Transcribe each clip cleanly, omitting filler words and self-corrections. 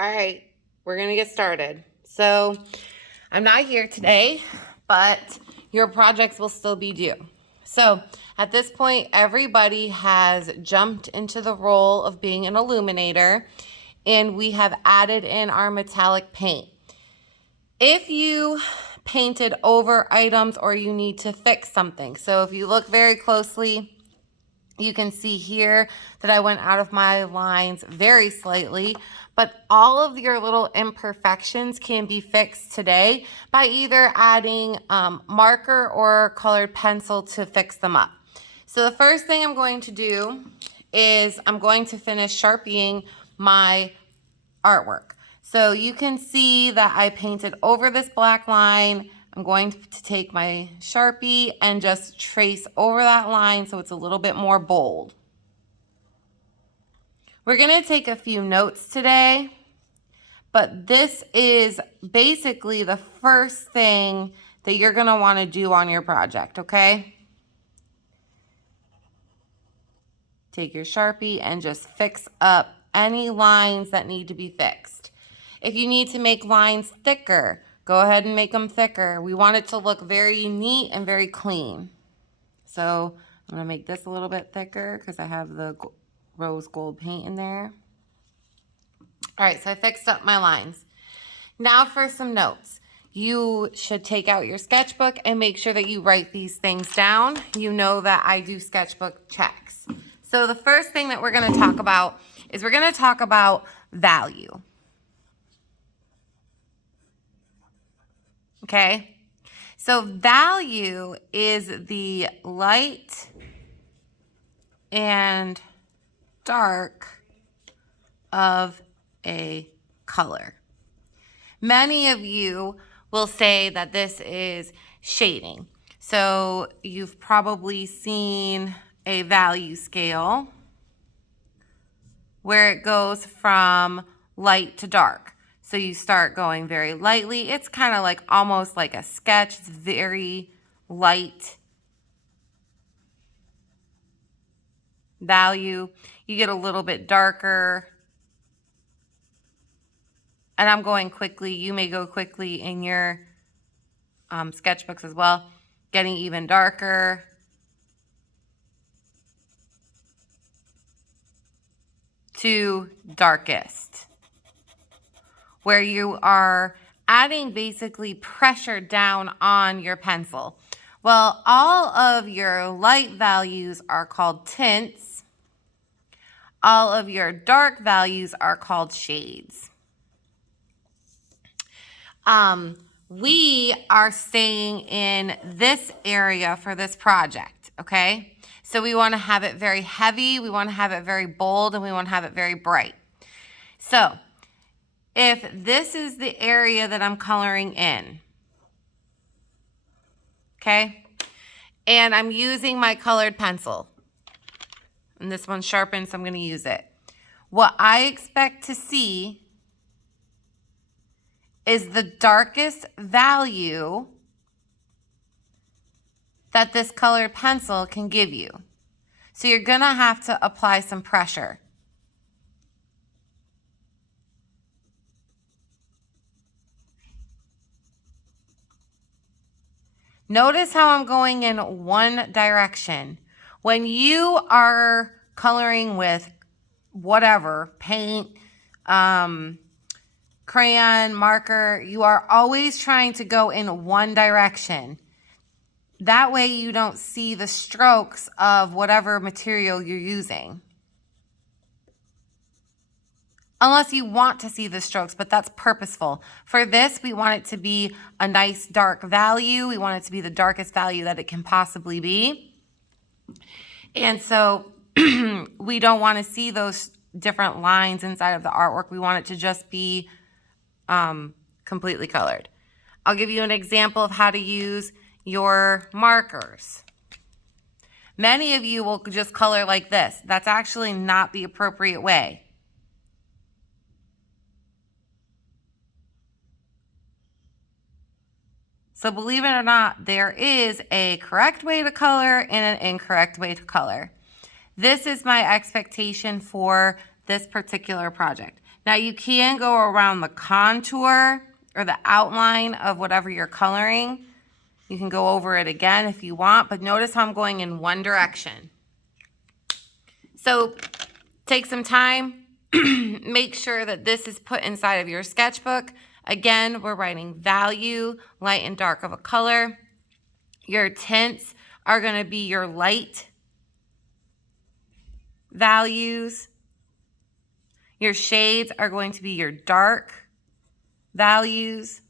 All right, we're gonna get started. So I'm not here today, but your projects will still be due. So at this point, everybody has jumped into the role of being an illuminator, and we have added in our metallic paint. If you painted over items or you need to fix something, so if you look very closely, you can see here that I went out of my lines very slightly, but all of your little imperfections can be fixed today by either adding marker or colored pencil to fix them up. So the first thing I'm going to do is I'm going to finish sharpieing my artwork. So you can see that I painted over this black line. I'm going to take my Sharpie and just trace over that line so it's a little bit more bold. We're going to take a few notes today, but this is basically the first thing that you're going to want to do on your project, okay? Take your Sharpie and just fix up any lines that need to be fixed. If you need to make lines thicker, go ahead and make them thicker. We want it to look very neat and very clean. So I'm gonna make this a little bit thicker because I have the rose gold paint in there. All right, so I fixed up my lines. Now for some notes. You should take out your sketchbook and make sure that you write these things down. You know that I do sketchbook checks. So the first thing that we're gonna talk about is we're gonna talk about value. Okay, so value is the light and dark of a color. Many of you will say that this is shading. So you've probably seen a value scale where it goes from light to dark. So you start going very lightly. It's kind of like almost like a sketch. It's very light value. You get a little bit darker. And I'm going quickly. You may go quickly in your sketchbooks as well. Getting even darker. To darkest, where you are adding basically pressure down on your pencil. Well, all of your light values are called tints. All of your dark values are called shades. We are staying in this area for this project, okay? So we want to have it very heavy, we want to have it very bold, and we want to have it very bright. So if this is the area that I'm coloring in, okay, and I'm using my colored pencil, and this one's sharpened, so I'm going to use it. What I expect to see is the darkest value that this colored pencil can give you. So you're going to have to apply some pressure. Notice how I'm going in one direction. When you are coloring with whatever, paint, crayon, marker, you are always trying to go in one direction. That way you don't see the strokes of whatever material you're using. Unless you want to see the strokes, but that's purposeful. For this, we want it to be a nice dark value. We want it to be the darkest value that it can possibly be. And so we don't want to see those different lines inside of the artwork. We want it to just be completely colored. I'll give you an example of how to use your markers. Many of you will just color like this. That's actually not the appropriate way. So believe it or not, there is a correct way to color and an incorrect way to color. This is my expectation for this particular project. Now you can go around the contour or the outline of whatever you're coloring. You can go over it again if you want, but notice how I'm going in one direction. So take some time, make sure that this is put inside of your sketchbook. Again, we're writing value, light and dark of a color. Your tints are going to be your light values. Your shades are going to be your dark values.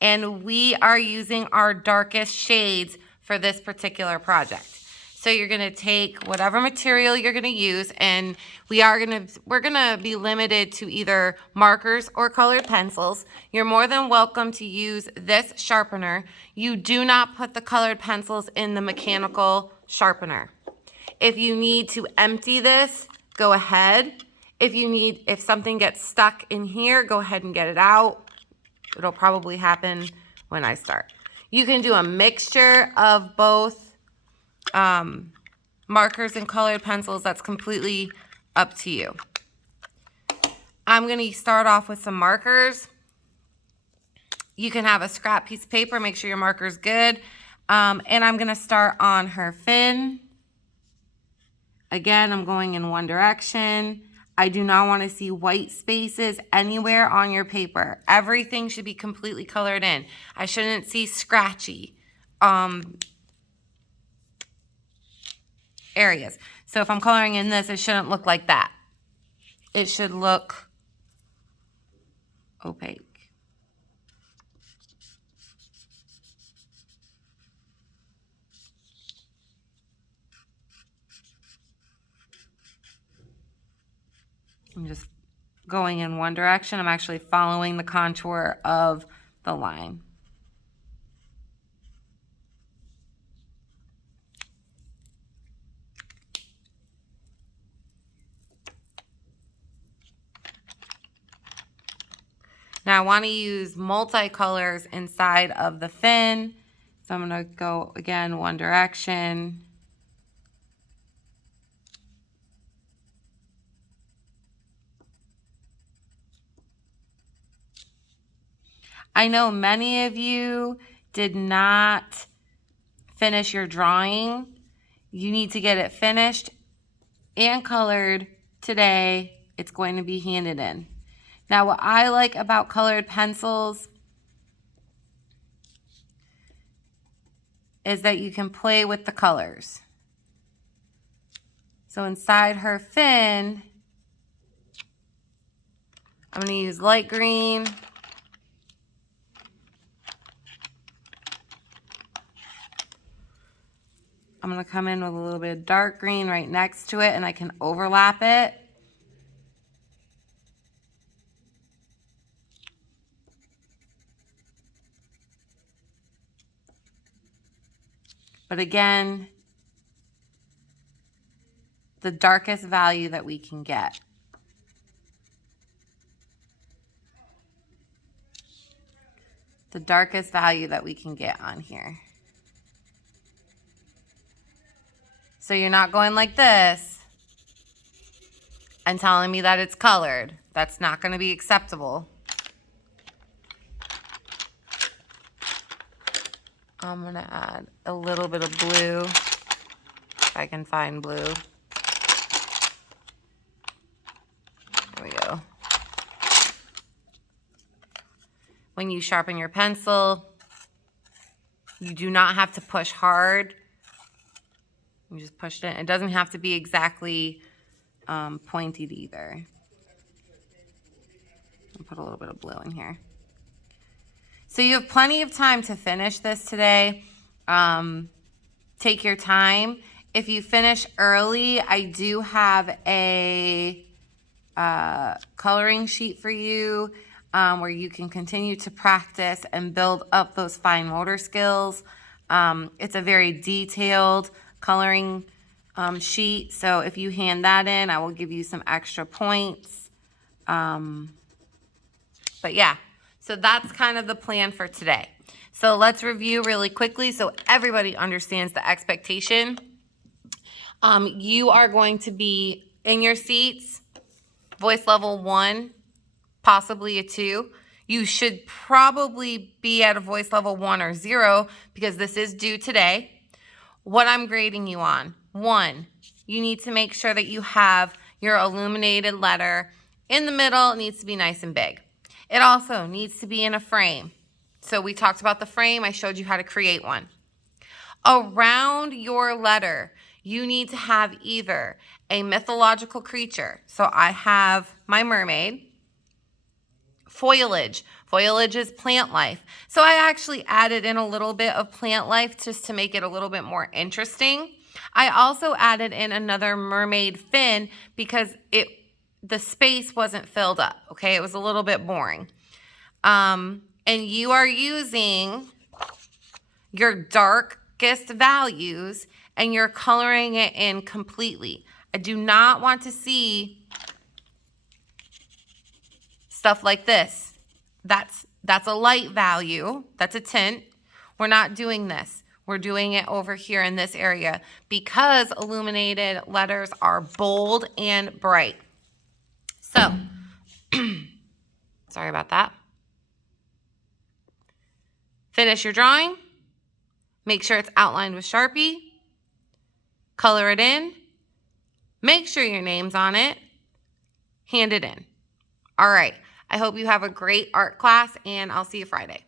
And we are using our darkest shades for this particular project. So you're going to take whatever material you're going to use, and we're going to be limited to either markers or colored pencils. You're more than welcome to use this sharpener. You do not put the colored pencils in the mechanical sharpener. If you need to empty this, go ahead. If something gets stuck in here, go ahead and get it out. It'll probably happen when I start. You can do a mixture of both markers and colored pencils. That's completely up to you. I'm going to start off with some markers. You can have a scrap piece of paper. Make sure your marker's good. And I'm going to start on her fin. Again, I'm going in one direction. I do not want to see white spaces anywhere on your paper. Everything should be completely colored in. I shouldn't see scratchy areas. So if I'm coloring in this, it shouldn't look like that. It should look opaque. I'm just going in one direction. I'm actually following the contour of the line. Now I want to use multicolors inside of the fin. So I'm going to go again one direction. I know many of you did not finish your drawing. You need to get it finished and colored today. It's going to be handed in. Now, what I like about colored pencils is that you can play with the colors. So inside her fin, I'm going to use light green. I'm going to come in with a little bit of dark green right next to it, and I can overlap it. But again, the darkest value that we can get. The darkest value that we can get on here. So you're not going like this and telling me that it's colored. That's not going to be acceptable. I'm going to add a little bit of blue, if I can find blue. There we go. When you sharpen your pencil, you do not have to push hard. You just push it. It doesn't have to be exactly pointed either. I'll put a little bit of blue in here. So you have plenty of time to finish this today. Take your time. If you finish early, I do have a coloring sheet for you where you can continue to practice and build up those fine motor skills. It's a very detailed coloring sheet, so if you hand that in, I will give you some extra points. But yeah, so that's kind of the plan for today. So let's review really quickly so everybody understands the expectation. You are going to be in your seats. voice level 1, possibly a 2. You should probably be at a voice level 1 or 0 because this is due today. What I'm grading you on: 1, you need to make sure that you have your illuminated letter in the middle. It needs to be nice and big. It also needs to be in a frame. So we talked about the frame. I showed you how to create one. Around your letter, you need to have either a mythological creature. So I have my mermaid. Foliage. Foliage is plant life. So I actually added in a little bit of plant life just to make it a little bit more interesting. I also added in another mermaid fin because the space wasn't filled up, okay? It was a little bit boring. And you are using your darkest values and you're coloring it in completely. I do not want to see stuff like this. That's a light value. That's a tint. We're not doing this. We're doing it over here in this area because illuminated letters are bold and bright. So, sorry about that. Finish your drawing. Make sure it's outlined with Sharpie. Color it in. Make sure your name's on it. Hand it in. All right. I hope you have a great art class, and I'll see you Friday.